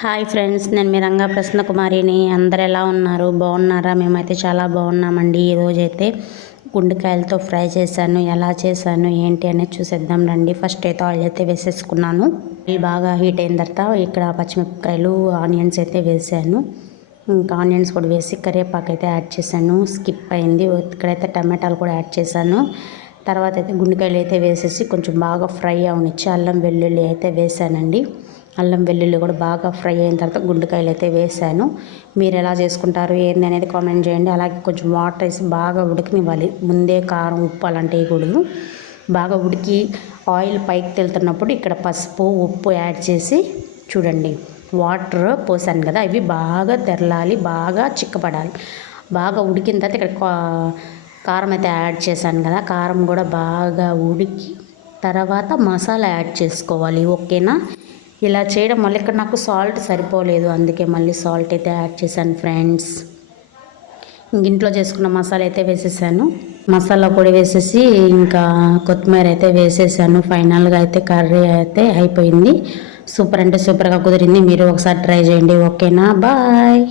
Hi friends, నేను మీ రంగా ప్రసన్న కుమారిని. అందరు ఎలా ఉన్నారు? బాగున్నారా? మేమైతే చాలా బాగున్నామండి. ఈరోజైతే గుండెకాయలతో ఫ్రై చేశాను. ఎలా చేశాను ఏంటి అనేది చూసేద్దాం రండి. ఫస్ట్ అయితే ఆయిల్ అయితే వేసేసుకున్నాను. ఆయిల్ బాగా హీట్ అయిన తర్వాత ఇక్కడ పచ్చిమిరపకాయలు, ఆనియన్స్ అయితే వేసాను. ఇంకా ఆనియన్స్ కూడా వేసి కరివేపాకు అయితే యాడ్ చేశాను. స్కిప్ అయింది. ఇక్కడైతే టమాటాలు కూడా యాడ్ చేశాను. తర్వాత అయితే గుండెకాయలు అయితే వేసేసి కొంచెం బాగా ఫ్రై అవనిచ్చి అల్లం వెల్లుల్లి అయితే వేసానండి. అల్లం వెల్లుల్లి కూడా బాగా ఫ్రై అయిన తర్వాత గుండెకాయలు అయితే వేసాను. మీరు ఎలా చేసుకుంటారు ఏంది అనేది కామెంట్ చేయండి. అలాగే కొంచెం వాటర్ వేసి బాగా ఉడకనివ్వాలి. ముందే కారం, ఉప్పు అలాంటివి వేయకూడదు. బాగా ఉడికి ఆయిల్ పైకి తెలుతున్నప్పుడు ఇక్కడ పసుపు, ఉప్పు యాడ్ చేసి చూడండి. వాటర్ పోసాను కదా, ఇవి బాగా తెరలాలి, బాగా చిక్కపడాలి. బాగా ఉడికిన తర్వాత ఇక్కడ కారం అయితే యాడ్ చేశాను కదా, కారం కూడా బాగా ఉడికి తర్వాత మసాలా యాడ్ చేసుకోవాలి. ఓకేనా? ఇలా చేయడం వల్ల ఇక్కడ నాకు సాల్ట్ సరిపోలేదు, అందుకే మళ్ళీ సాల్ట్ అయితే యాడ్ చేశాను ఫ్రెండ్స్. ఇంట్లో చేసుకున్న మసాలా అయితే వేసేసాను. మసాలా కూడా వేసేసి ఇంకా కొత్తిమీర అయితే వేసేసాను. ఫైనల్గా అయితే కర్రీ అయితే అయిపోయింది. సూపర్ అంటే సూపర్గా కుదిరింది. మీరు ఒకసారి ట్రై చేయండి. ఓకేనా? బాయ్.